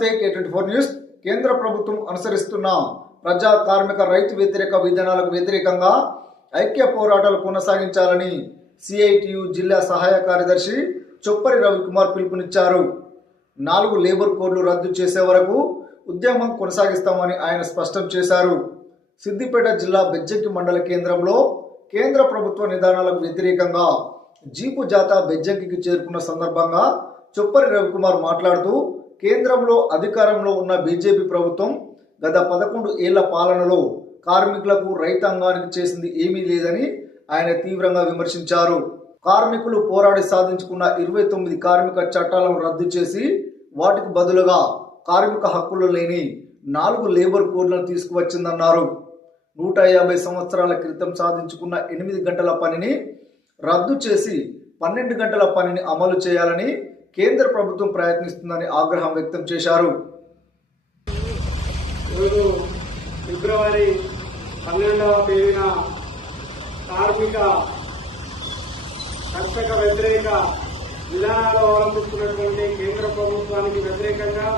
Four news కేంద్ర ప్రభుత్వం అనుసరిస్తున్న ప్రజా కార్మిక రైతు వ్యతిరేక విధానాలకు వ్యతిరేకంగా ఐక్య పోరాటాలు కొనసాగించాలని సిఐటియు జిల్లా సహాయ కార్యదర్శి చొప్పరి రవికుమార్ పిలుపునిచ్చారు. నాలుగు లేబర్ కోడ్లు రద్దు చేసే వరకు ఉద్యమం కొనసాగిస్తామని ఆయన స్పష్టం చేశారు. సిద్దిపేట జిల్లా బెజ్జంకి మండల కేంద్రంలో కేంద్ర ప్రభుత్వ నిదానాలకు వ్యతిరేకంగా జీపు జాతా బెజ్జంకి చేరుకున్న సందర్భంగా చొప్పరి రవికుమార్ మాట్లాడుతూ కేంద్రంలో అధికారంలో ఉన్న బీజేపీ ప్రభుత్వం గత పదకొండు ఏళ్ళ పాలనలో కార్మికులకు రైతాంగానికి చేసింది ఏమీ లేదని ఆయన తీవ్రంగా విమర్శించారు. కార్మికులు పోరాడి సాధించుకున్న ఇరవై తొమ్మిది కార్మిక చట్టాలను రద్దు చేసి వాటికి బదులుగా కార్మిక హక్కులు లేని నాలుగు లేబర్ కోడ్లను తీసుకువచ్చిందన్నారు. నూట యాభై సంవత్సరాల క్రితం సాధించుకున్న ఎనిమిది గంటల పనిని రద్దు చేసి పన్నెండు గంటల పనిని అమలు చేయాలని కేంద్ర ప్రభుత్వం ప్రయత్నిస్తుందని ఆగ్రహం వ్యక్తం చేశారు. ఫిబ్రవరి పన్నెండవ తేదీన కార్మిక కర్షక వ్యతిరేక విధానాలు అవలంబిస్తున్నటువంటి కేంద్ర ప్రభుత్వానికి వ్యతిరేకంగా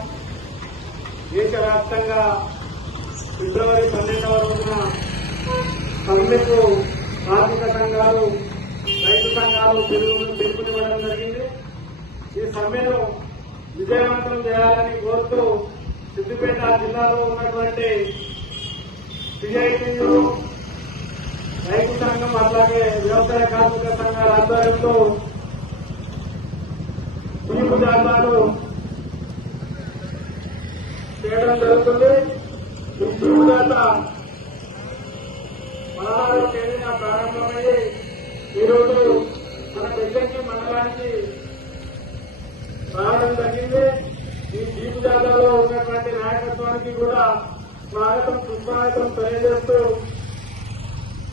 దేశవ్యాప్తంగా ఫిబ్రవరి పన్నెండవ రోజున సమ్మెకు కార్మిక సంఘాలు రైతు సంఘాలు తెలుగు సమ్మెను విజయవంతం చేయాలని కోరుతూ సిద్దిపేట జిల్లాలో ఉన్నటువంటి సిఐటియు రైతు సంఘం అట్లాగే వ్యవసాయ కార్మిక సంఘాల ఆధ్వర్యంలో తీర్పు జాతాలు చేయడం జరుగుతుంది. ఈ తీర్పు జాత పదహారు తేదీన ప్రారంభమయ్యి ఈరోజు మన దగ్గరికి మండలానికి రావడం జరిగింది. ఈ జీపు జాతరలో ఉన్నటువంటి నాయకత్వానికి కూడా స్వాగతం సుస్వాగతం తెలియజేస్తూ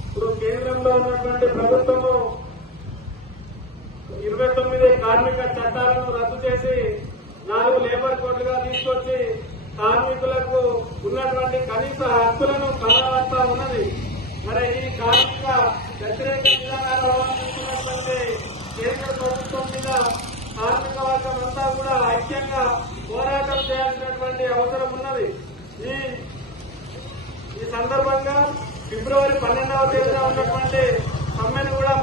ఇప్పుడు కేంద్రంలో ఉన్నటువంటి ప్రభుత్వము ఇరవై తొమ్మిది కార్మిక చట్టాలను రద్దు చేసి నాలుగు లేబర్ కోడ్లుగా తీసుకొచ్చి కార్మికులకు ఉన్నటువంటి కనీస హక్కులను కలవస్తా ఉన్నది. మరి ఈ కార్మిక వ్యతిరేక విధానాలు అవలంబిస్తున్నటువంటి కేంద్ర ప్రభుత్వం మీద కార్మిక వర్గం అంతా ముఖ్యంగా పోరాటం చేయాల్సినటువంటి అవసరం ఉన్నది. ఈ ఈ సందర్భంగా ఫిబ్రవరి పన్నెండవ తేదీన ఉన్నటువంటి సమ్మెను కూడా